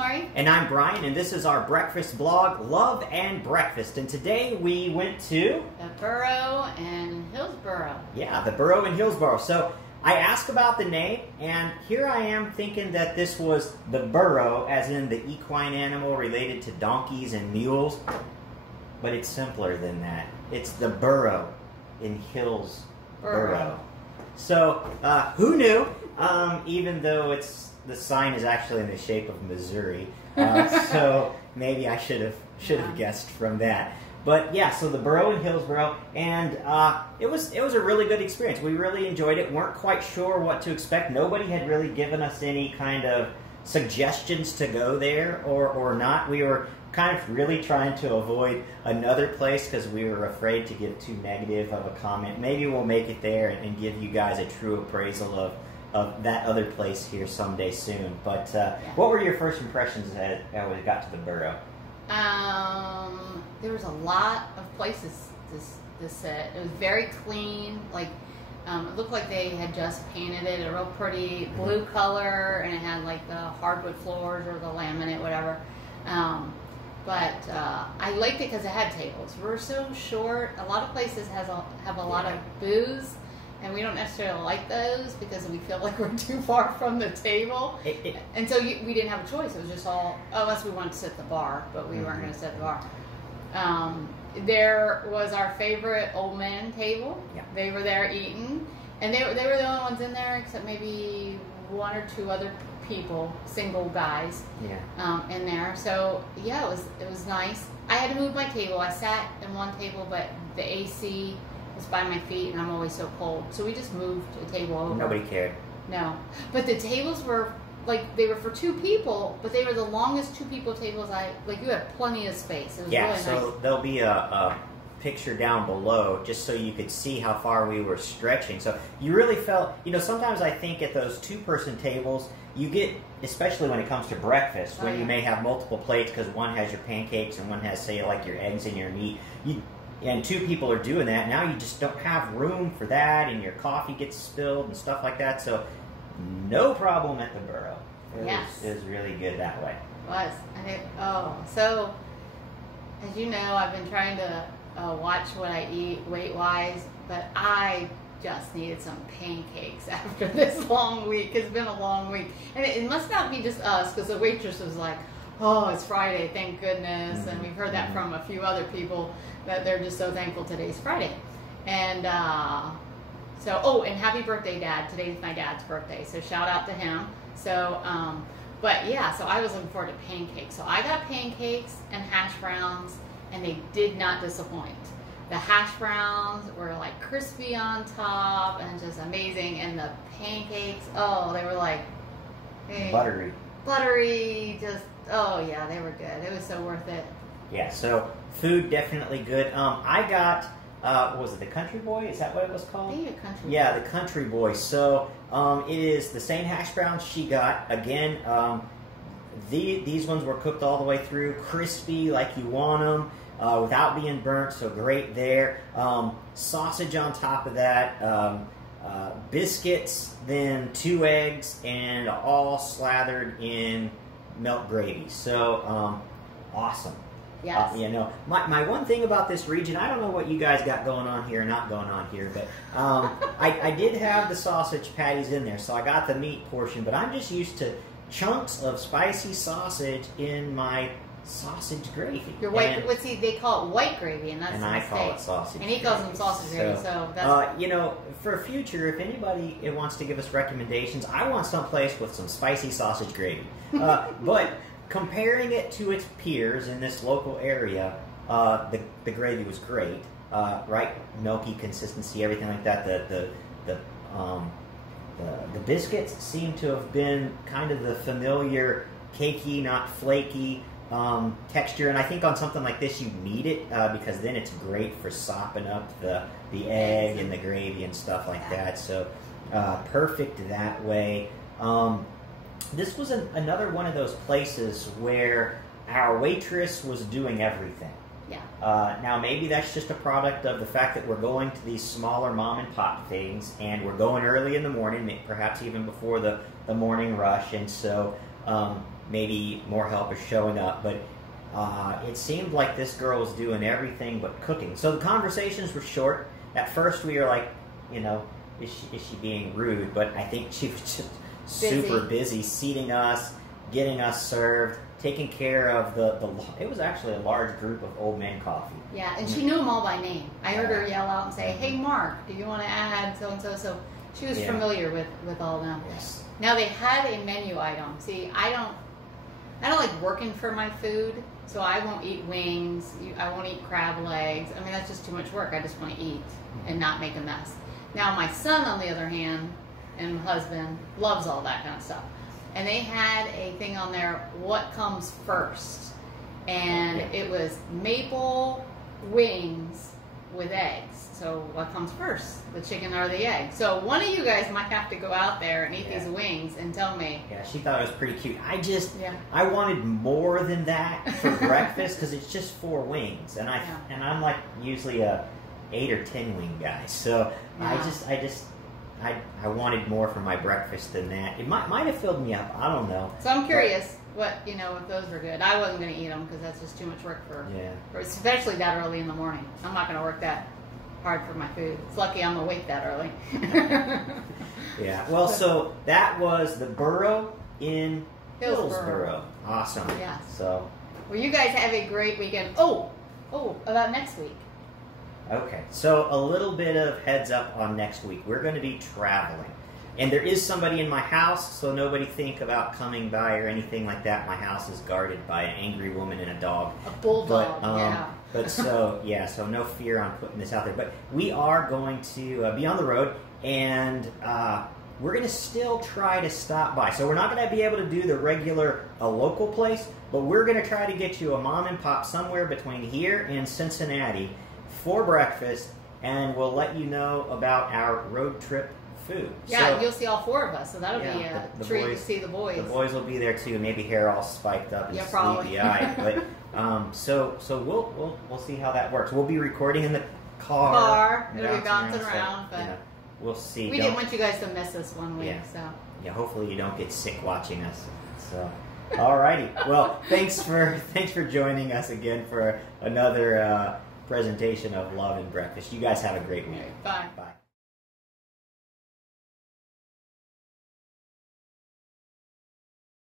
Lori. And I'm Brian, and this is our breakfast blog, Love and Breakfast. And today we went to... the Boro and Hillsboro. Yeah, the Boro and Hillsboro. So I asked about the name, and here I am thinking that this was the Boro, as in the equine animal related to donkeys and mules. But it's simpler than that. It's the Boro in Hillsboro. So, who knew? Even though the sign is actually in the shape of Missouri, so maybe I should have guessed from that. But yeah, so the Boro in Hillsboro, and it was a really good experience. We really enjoyed it. Weren't quite sure what to expect. Nobody had really given us any kind of suggestions to go there or not. We were kind of really trying to avoid another place because we were afraid to give too negative of a comment. Maybe we'll make it there and give you guys a true appraisal of that other place here someday soon. But what were your first impressions as we got to the Boro? There was a lot of places to sit. It was very clean. Like it looked like they had just painted it a real pretty blue color, and it had like the hardwood floors or the laminate, whatever. But I liked it because it had tables. We're so short. A lot of places have a lot of booths, and we don't necessarily like those because we feel like we're too far from the table. And so we didn't have a choice. It was just all, unless we wanted to sit at the bar, but we weren't going to sit at the bar. There was our favorite old man table. Yeah. They were there eating, and they were the only ones in there, except maybe one or two other people, single guys, in there. So yeah, it was nice. I had to move my table. I sat in one table, but the AC was by my feet, and I'm always so cold. So we just moved a table over. Nobody cared. No, but the tables were they were for two people, but they were the longest two people tables. You had plenty of space. It was really nice. So there'll be a picture down below just so you could see how far we were stretching. So you really felt, sometimes I think at those two-person tables, you get, especially when it comes to breakfast, when you may have multiple plates because one has your pancakes and one has, say, like your eggs and your meat, and two people are doing that. Now you just don't have room for that, and your coffee gets spilled and stuff like that. So no problem at the Boro. It was really good that way. It was. So as you know, I've been trying to watch what I eat weight-wise, but I just needed some pancakes after this long week. It's been a long week. And it must not be just us, because the waitress was like, oh, it's Friday, thank goodness. And we've heard that from a few other people, that they're just so thankful today's Friday. And and happy birthday, Dad. Today's my dad's birthday, so shout out to him. So, but yeah, so I was looking forward to pancakes. So I got pancakes and hash browns, and they did not disappoint. The hash browns were like crispy on top and just amazing, and the pancakes, they were like buttery, just they were good. It was so worth it. Yeah, so food definitely good. I got what was it, the Country Boy? Is that what it was called? Maybe a Country Boy. Yeah, the Country Boy. So it is the same hash browns she got. Again, these ones were cooked all the way through, crispy like you want them. Without being burnt, so great there. Sausage on top of that, biscuits, then 2 eggs, and all slathered in milk gravy. So awesome. Yes. My one thing about this region, I don't know what you guys got going on here or not going on here, but I did have the sausage patties in there, so I got the meat portion, but I'm just used to chunks of spicy sausage in my sausage gravy. Your white, they call it white gravy, and that's and I call it sausage. And he calls them sausage gravy. So that's for future, if anybody wants to give us recommendations, I want someplace with some spicy sausage gravy. But comparing it to its peers in this local area, the gravy was great. Right, milky consistency, everything like that. The biscuits seem to have been kind of the familiar cakey, not flaky texture, and I think on something like this you need it because then it's great for sopping up the egg and the gravy and stuff like that. So perfect that way. This was another one of those places where our waitress was doing everything. Yeah. Now maybe that's just a product of the fact that we're going to these smaller mom and pop things, and we're going early in the morning, perhaps even before the morning rush, and so maybe more help is showing up, but it seemed like this girl was doing everything but cooking. So the conversations were short. At first we were like, you know, is she being rude? But I think she was just super busy seating us, getting us served, taking care of it was actually a large group of Old Man Coffee. Yeah, and she knew them all by name. I heard her yell out and say, "Hey, Mark, do you want to add so-and-so?" So she was familiar with all of them. Yes. Now, they had a menu item. See, I don't like working for my food, so I won't eat wings. I won't eat crab legs. I mean, that's just too much work. I just want to eat and not make a mess. Now, my son, on the other hand, and my husband, loves all that kind of stuff. And they had a thing on there, what comes first? And it was maple wings with eggs. So what comes first, the chicken or the egg? So one of you guys might have to go out there and eat these wings and tell me. Yeah, she thought it was pretty cute. I wanted more than that for breakfast because it's just 4 wings, and I'm like usually a 8 or 10 wing guy. So I wanted more for my breakfast than that. It might have filled me up. I don't know. So I'm curious if those were good. I wasn't going to eat them because that's just too much work for especially that early in the morning. I'm not going to work that hard for my food. It's lucky I'm awake that early. Yeah. Well, so that was the Boro in Hillsboro. Awesome. Yeah. So. Well, you guys have a great weekend. Oh, about next week. Okay, so a little bit of heads up on next week. We're going to be traveling. And there is somebody in my house, so nobody think about coming by or anything like that. My house is guarded by an angry woman and a dog. A bulldog, But so no fear on putting this out there. But we are going to be on the road, and we're going to still try to stop by. So we're not going to be able to do the regular local place, but we're going to try to get you a mom and pop somewhere between here and Cincinnati for breakfast, and we'll let you know about our road trip food. Yeah, so, you'll see all 4 of us, so that'll be a treat to see the boys. The boys will be there too. Maybe hair all spiked up and sleepy-eyed. But so we'll see how that works. We'll be recording in the car. It'll be bouncing around, but we'll see. We didn't want you guys to miss us one week, Yeah, hopefully you don't get sick watching us. So. Alrighty. Well, thanks for joining us again for another presentation of Love and Breakfast. You guys have a great week. Bye. Bye.